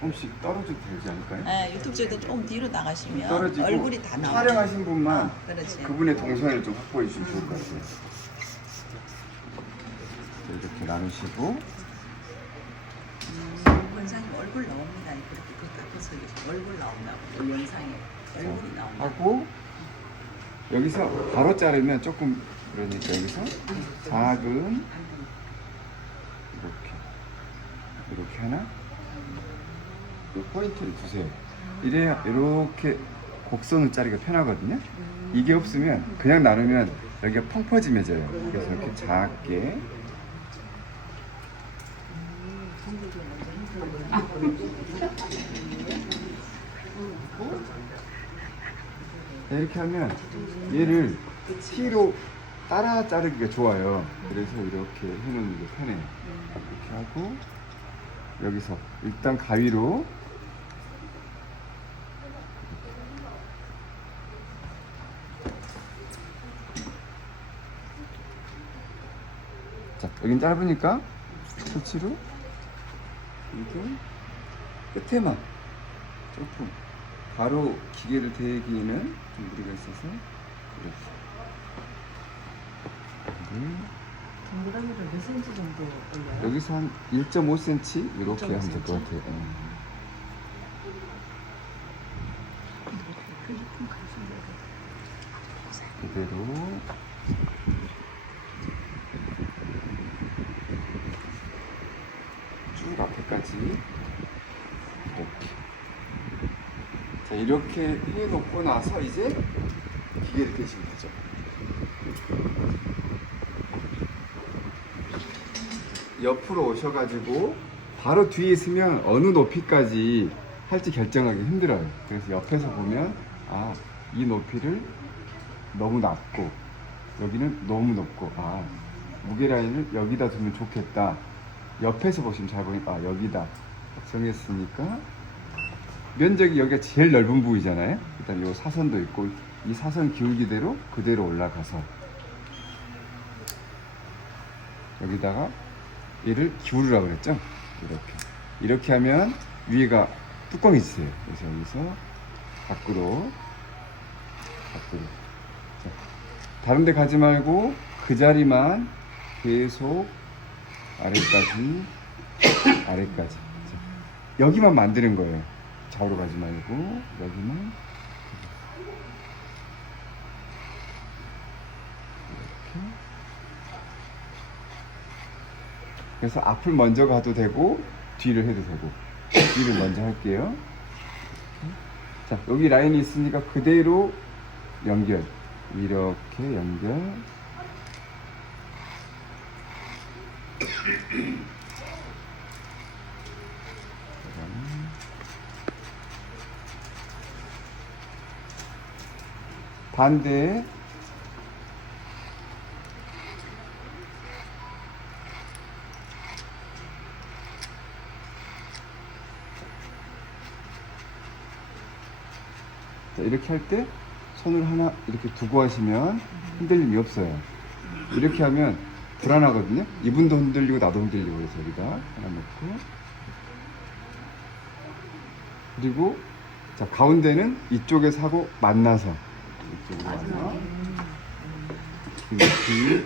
조금씩 떨어져도 되지 않을까요? 네, 유튜브 쪽에도 조금 뒤로 나가시면 떨어지고 얼굴이 다 나와요. 촬영하신 분만 그렇지. 그분의 동선을 좀 확보해 주시면 좋을 것 같아요. 이렇게 나누시고 원장님 얼굴 나옵니다. 그렇게 그 앞에서 얼굴 나온다고 영상에 얼굴이 나온다. 하고 여기서 바로 자르면 조금 그러니까 여기서 작은 이렇게 하나 이 포인트를 주세요. 이래야 이렇게 곡선을 자르기가 편하거든요. 이게 없으면 그냥 나누면 여기가 펑퍼짐해져요. 그래서 이렇게 작게 이렇게 하면 얘를 T로 따라 자르기가 좋아요. 그래서 이렇게 해놓는 게 편해요. 이렇게 하고 여기서 일단 가위로 자, 여긴 짧으니까 터치로 이게 끝에만 조금 바로 기계를 대기에는 좀 무리가 있어서 이렇게 동그라미를 몇 cm 정도 올려요? 여기서 한 1.5cm 이렇게 하면 될 것 같아요. 그대로 쭉 앞에까지 이렇게. 자, 이렇게 해놓고 나서 이제 기계를 대시면 되죠. 옆으로 오셔가지고 바로 뒤에 있으면 어느 높이까지 할지 결정하기 힘들어요. 그래서 옆에서 보면 아, 이 높이를 너무 낮고 여기는 너무 높고 아, 무게 라인을 여기다 두면 좋겠다. 옆에서 보시면 잘 보니까 아, 여기다 정했으니까 면적이 여기가 제일 넓은 부위잖아요. 일단 이 사선도 있고 이 사선 기울기대로 그대로 올라가서 여기다가 얘를 기울으라고 그랬죠. 이렇게 하면 위에가 뚜껑이 있어요. 그래서 여기서 밖으로 자, 다른 데 가지 말고 그 자리만 계속 아래까지 자, 여기만 만드는 거예요. 좌우로 가지 말고 여기만 이렇게. 그래서 앞을 먼저 가도 되고 뒤를 해도 되고 뒤를 먼저 할게요. 자, 여기 라인이 있으니까 그대로 연결 이렇게 연결 반대 자, 이렇게 할 때 손을 하나 이렇게 두고 하시면 흔들림이 없어요. 이렇게 하면 불안하거든요. 이분도 흔들리고 나도 흔들리고 그래서 여기다 하나 놓고 그리고 자, 가운데는 이쪽에서 하고 만나서 이쪽으로 와서 이렇게 이렇게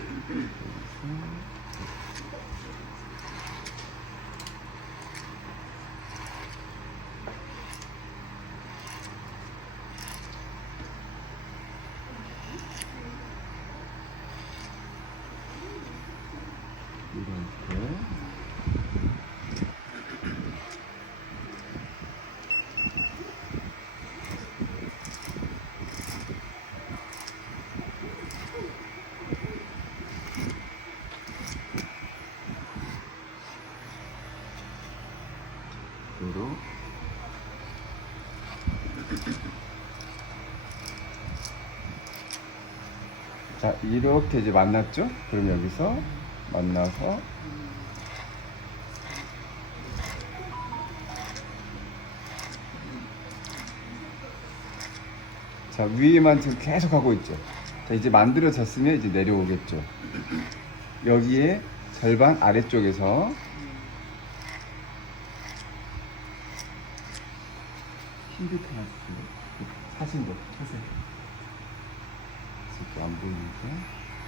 으로 자, 이렇게 이제 만났죠? 그럼 여기서 만나서 자, 위에만 지금 계속 하고 있죠. 자, 이제 만들어졌으면 이제 내려오겠죠. 여기에 절반 아래쪽에서 흰빛 하나 주시면 사진도 하세요. 이렇게 안 보이니까.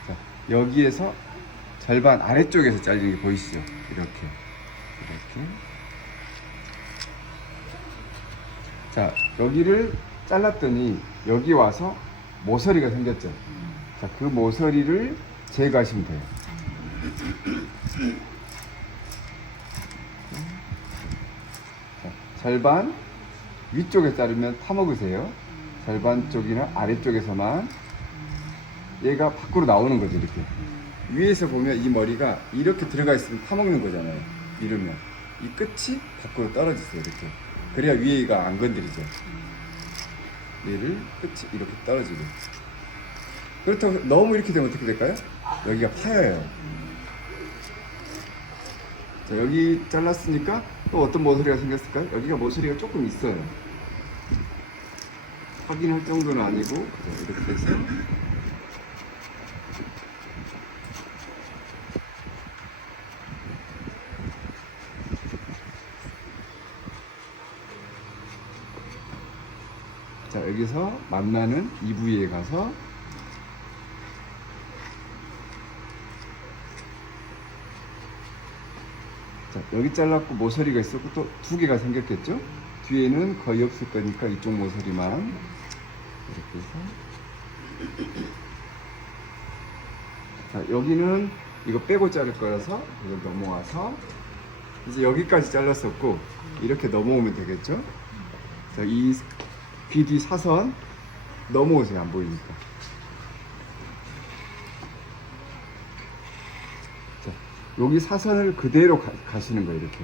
자, 여기에서 절반 아래쪽에서 잘리는 게 보이시죠? 이렇게. 자, 여기를 잘랐더니 여기 와서 모서리가 생겼죠. 자, 그 모서리를 제거하시면 돼요. 자, 절반 위쪽에 자르면 타먹으세요. 절반 쪽이나 아래쪽에서만 얘가 밖으로 나오는 거죠. 이렇게 위에서 보면 이 머리가 이렇게 들어가 있으면 타먹는 거잖아요. 이러면 이 끝이 밖으로 떨어지세요. 이렇게. 그래야 위에가 안 건드리죠. 얘를 끝이 이렇게 떨어지고. 그렇다고 너무 이렇게 되면 어떻게 될까요? 여기가 파여요. 자, 여기 잘랐으니까 또 어떤 모서리가 생겼을까요? 여기가 모서리가 조금 있어요. 확인할 정도는 아니고. 자, 이렇게 해서 자, 여기서 만나는 이 부위에 가서 자, 여기 잘랐고 모서리가 있었고 또 두 개가 생겼겠죠? 뒤에는 거의 없을 거니까 이쪽 모서리만 이렇게 해서 자, 여기는 이거 빼고 자를 거라서 이걸 넘어와서 이제 여기까지 잘랐었고 이렇게 넘어오면 되겠죠? 자, 이 귀 뒤 사선 넘어오세요. 안 보이니까. 자, 여기 사선을 그대로 가시는 거예요. 이렇게.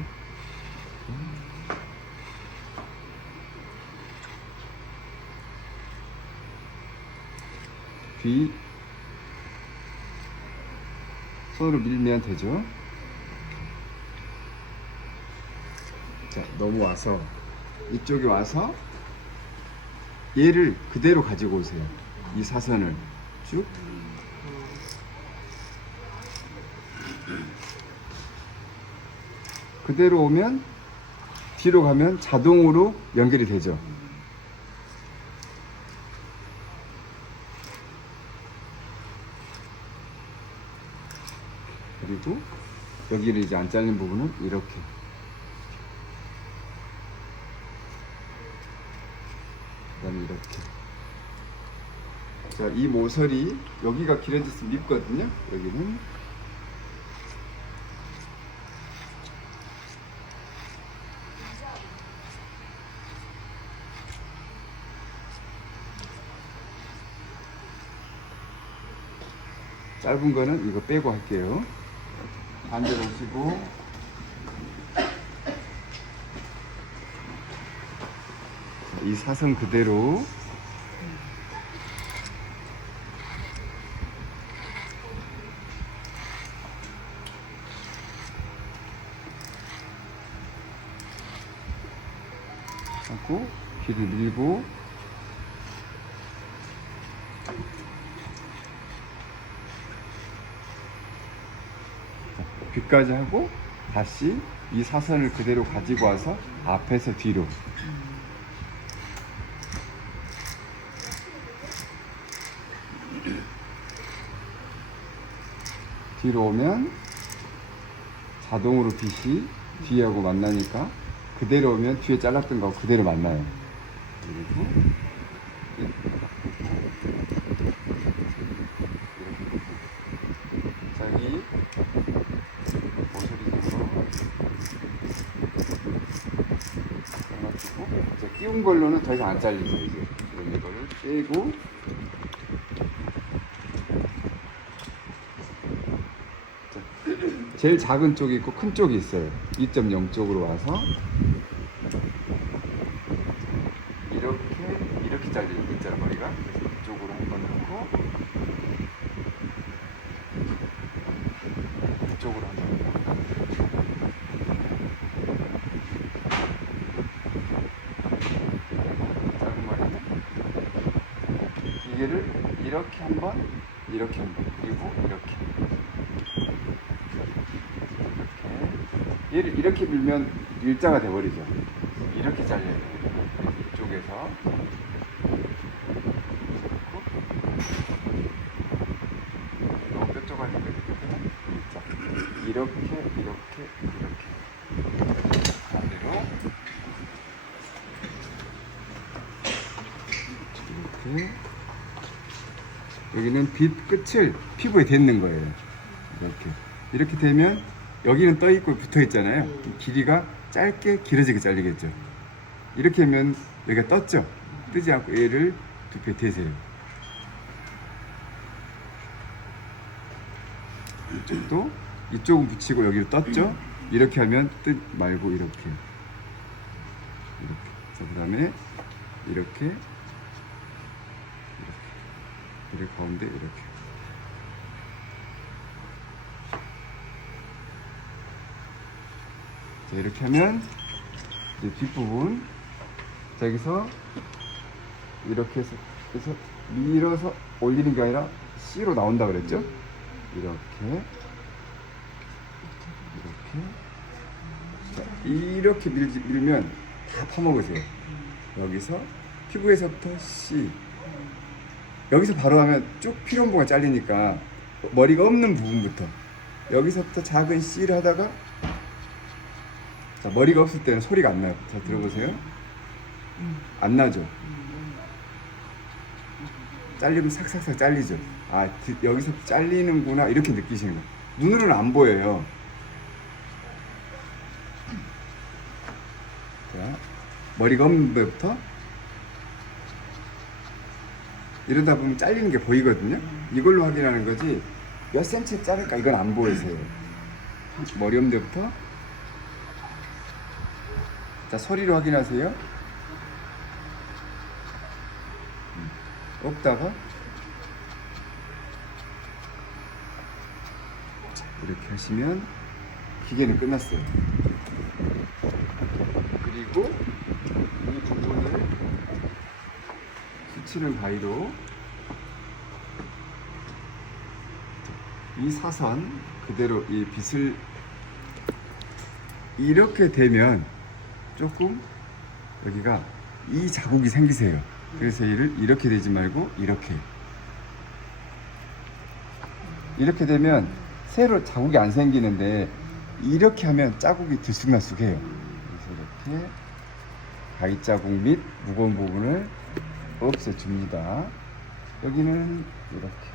뒤 손으로 밀면 되죠. 자, 넘어와서 이쪽에 와서 얘를 그대로 가지고 오세요. 이 사선을 쭉. 그대로 오면 뒤로 가면 자동으로 연결이 되죠. 그리고 여기를 이제 안 잘린 부분은 이렇게. 그다음에 이렇게. 자, 이 모서리 여기가 길어졌으면 밉거든요. 여기는 짧은 거는 이거 빼고 할게요. 반대로 오시고 이 사선 그대로 하고 귀를 밀고 귀까지 하고 다시 이 사선을 그대로 가지고 와서 앞에서 뒤로 뒤로 오면 자동으로 빛이 뒤하고 만나니까 그대로 오면 뒤에 잘랐던 거하고 그대로 만나요. 그리고 자기 모서리로 잘라주고 이제 끼운 걸로는 더 이상 안 잘리죠. 이제 이거를 빼고 제일 작은 쪽이 있고 큰 쪽이 있어요. 2.0 쪽으로 와서 이렇게 잘리는 거 있잖아, 머리가. 그래서 이쪽으로 한번 넣고 이쪽으로 한번 넣고 작은 머리는 기계를 이렇게 한번 그리고 이렇게 얘를 이렇게 밀면 일자가 돼버리죠. 이렇게 잘려야 돼요. 이쪽에 여기서 너무 뾰족하니까 자, 이렇게 반대로 이렇게 여기는 빛 끝을 피부에 닿는 거예요. 이렇게 되면 여기는 떠 있고 붙어 있잖아요. 이 길이가 짧게 길어지게 잘리겠죠. 이렇게 하면 여기가 떴죠. 뜨지 않고 얘를 두피에 대세요. 이쪽도 이쪽은 붙이고 여기를 떴죠. 이렇게 하면 뜻 말고 이렇게. 자, 그다음에 이렇게 가운데 이렇게. 자, 이렇게 하면 이제 뒷부분 자, 여기서 이렇게 해서 밀어서 올리는 게 아니라 C로 나온다 그랬죠? 이렇게 밀면 다 파먹으세요. 여기서 피부에서부터 C 여기서 바로 하면 쭉 피로부가 잘리니까 머리가 없는 부분부터 여기서부터 작은 C를 하다가 자, 머리가 없을 때는 소리가 안 나요. 자, 들어보세요. 안 나죠? 잘리면 삭삭삭 잘리죠. 아, 여기서 잘리는구나 이렇게 느끼시는 거예요. 눈으로는 안 보여요. 자, 머리가 없는 데부터 이러다 보면 잘리는 게 보이거든요. 이걸로 확인하는 거지 몇 센치 자를까 이건 안 보이세요. 머리 없는 데부터 자, 소리로 확인하세요. 없다가 이렇게 하시면 기계는 끝났어요. 그리고 이 부분을 스치는 가위로 이 사선 그대로 이 빗을 이렇게 대면 조금 여기가 이 자국이 생기세요. 그래서 이를 이렇게 되지 말고 이렇게 되면 새로 자국이 안 생기는데 이렇게 하면 자국이 들쑥날쑥해요. 그래서 이렇게 가위 자국 및 무거운 부분을 없애줍니다. 여기는 이렇게.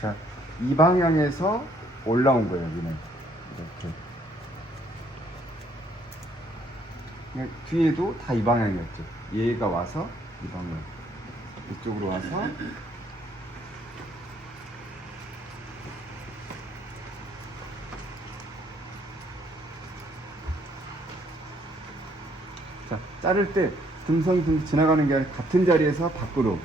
자, 이 방향에서 올라온 거예요. 여기는 이렇게. 뒤에도 다 이 방향이었죠. 얘가 와서 이 방향. 이쪽으로 와서 자, 자를 때 듬성 지나가는 게 아니라 같은 자리에서 밖으로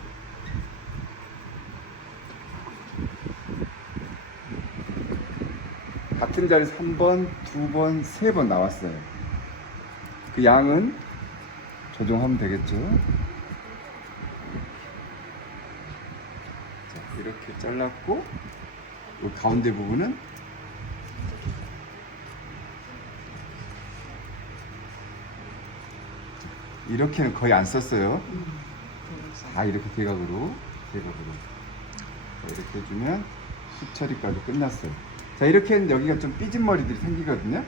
같은 자리에서 1번, 2번, 3번 나왔어요. 그 양은 조정하면 되겠죠. 자, 이렇게 잘랐고 이 가운데 부분은 이렇게는 거의 안 썼어요. 다 이렇게 대각으로 자, 이렇게 해주면 숱 처리까지 끝났어요. 자, 이렇게 하면 여기가 좀 삐진 머리들이 생기거든요.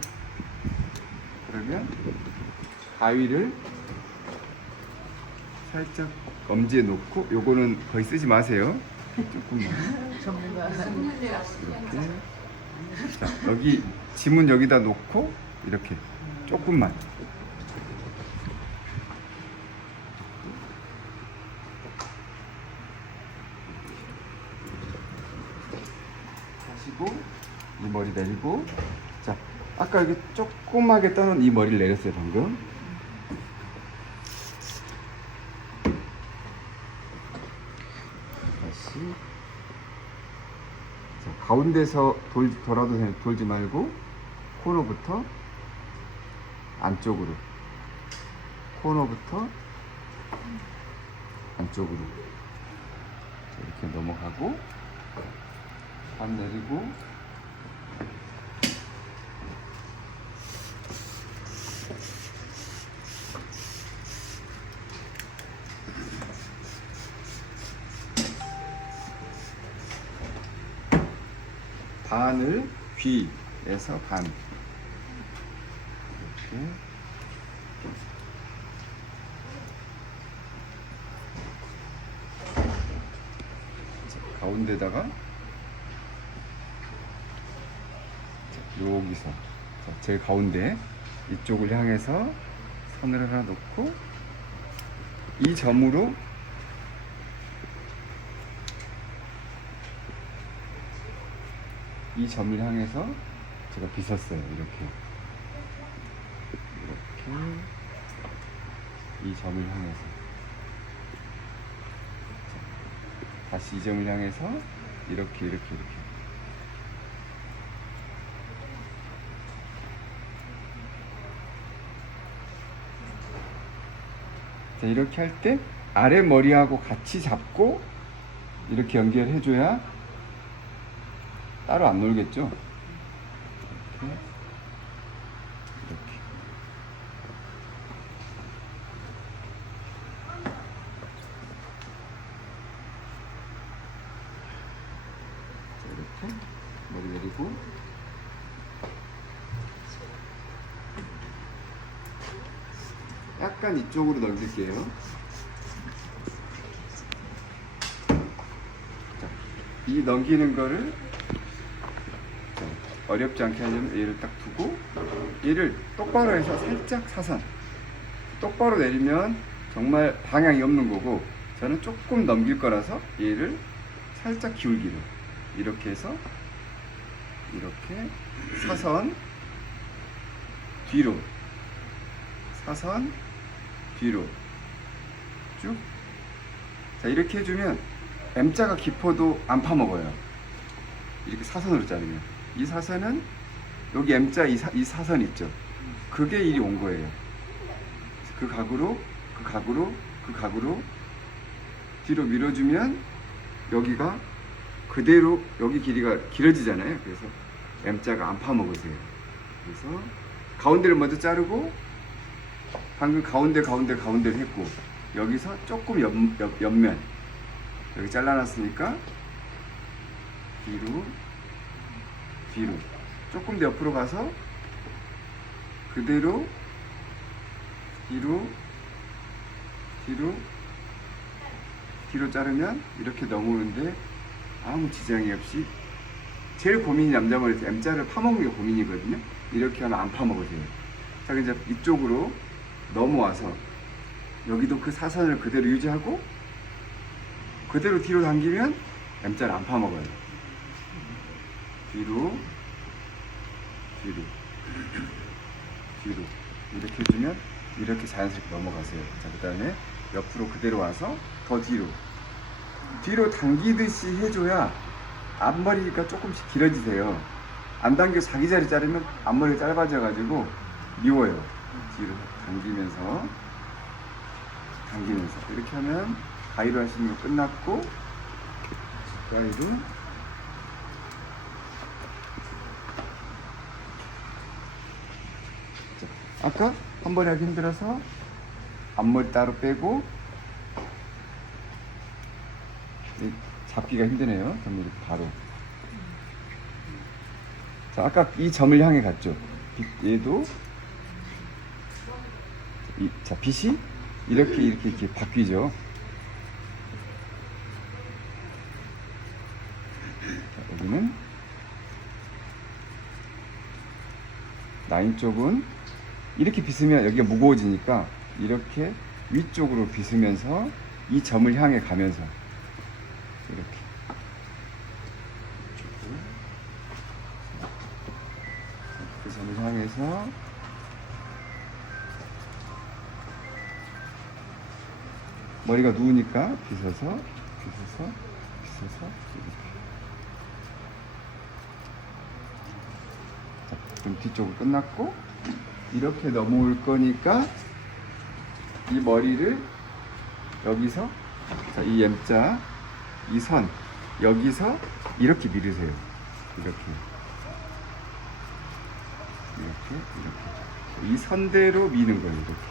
그러면 가위를 살짝 엄지에 놓고 요거는 거의 쓰지 마세요. 조금만. 전문가. 이렇게. 자, 여기 지문 여기다 놓고 이렇게 조금만. 하시고 이 머리 내리고 자, 아까 여기 조그맣게 떠는 이 머리를 내렸어요 방금. 다시 자, 가운데서 돌아도 돼, 돌지 말고 코너부터 안쪽으로 코너부터 안쪽으로 자, 이렇게 넘어가고 반 내리고 반을 귀에서 반 이렇게 가운데다가 여기서 제일 가운데 이쪽을 향해서 선을 하나 놓고 이 점으로 이 점을 향해서 제가 빗었어요. 이렇게 이 점을 향해서 다시 이 점을 향해서 이렇게 자, 이렇게 할 때 아래 머리하고 같이 잡고 이렇게 연결해 줘야 따로 안 놀겠죠? 이렇게 이렇게 머리 내리고 약간 이쪽으로 넘길게요. 자, 이 넘기는 거를 어렵지 않게 하려면 얘를 딱 두고 얘를 똑바로 해서 살짝 사선. 똑바로 내리면 정말 방향이 없는 거고 저는 조금 넘길 거라서 얘를 살짝 기울기로 이렇게 해서 이렇게 사선 뒤로 사선 뒤로 쭉. 자, 이렇게 해주면 M자가 깊어도 안 파먹어요. 이렇게 사선으로 자르면 이 사선은 여기 M자 이 사선 있죠. 그게 일이 온 거예요. 그 각으로 뒤로 밀어주면 여기가 그대로 여기 길이가 길어지잖아요. 그래서 M자가 안 파먹으세요. 그래서 가운데를 먼저 자르고 방금 가운데를 했고 여기서 조금 옆면 여기 잘라놨으니까 뒤로 조금 더 옆으로 가서 그대로 뒤로 자르면 이렇게 넘어오는데 아무 지장이 없이 제일 고민이 남자머리에서 M자를 파먹는 게 고민이거든요. 이렇게 하면 안 파먹으세요. 자, 이제 이쪽으로 넘어와서 여기도 그 사선을 그대로 유지하고 그대로 뒤로 당기면 M자를 안 파먹어요. 뒤로 이렇게 해주면 이렇게 자연스럽게 넘어가세요. 자, 그 다음에 옆으로 그대로 와서 더 뒤로 당기듯이 해줘야 앞머리가 조금씩 길어지세요. 안 당겨 자기 자리 자르면 앞머리가 짧아져 가지고 미워요. 뒤로 당기면서 이렇게 하면 가위로 하시는 거 끝났고 가위로 아까 한 번에 하기 힘들어서 앞머리 따로 빼고 잡기가 힘드네요. 점을 이렇게 바로. 자, 아까 이 점을 향해 갔죠. 얘도 자, 빛이 이렇게 바뀌죠. 자, 여기는 라인 쪽은 이렇게 빗으면 여기가 무거워지니까 이렇게 위쪽으로 빗으면서 이 점을 향해 가면서 이렇게 그 점을 향해서 머리가 누우니까 빗어서 이렇게. 자, 그럼 뒤쪽은 끝났고 이렇게 넘어올 거니까 이 머리를 여기서 자, 이 M자 이 선 여기서 이렇게 밀으세요. 이렇게 이 선대로 미는 거예요.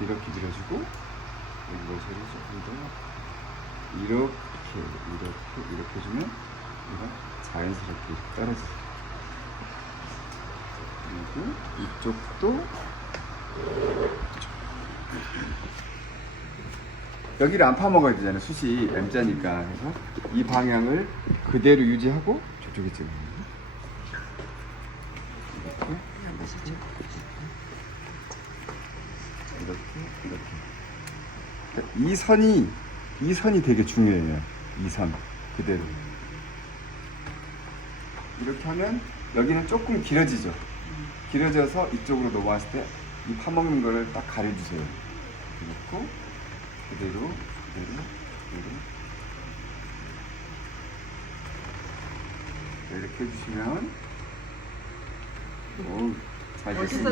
이렇게 밀어주고 여기 모서리 조금 더 이렇게 해주면 얘가 자연스럽게 떨어지죠. 그리고 이쪽도 여기를 안 파먹어야 되잖아요. 숱이 M자니까. 그래서 이 방향을 그대로 유지하고 저쪽에 찍어요. 이렇게. 그러니까 이 선이 되게 중요해요. 이 선 그대로. 이렇게 하면 여기는 조금 길어지죠. 길어져서 이쪽으로 넘어왔을 때 이 파먹는 거를 딱 가려주세요. 그리고 그대로. 이렇게 해주시면 잘 됐습니다.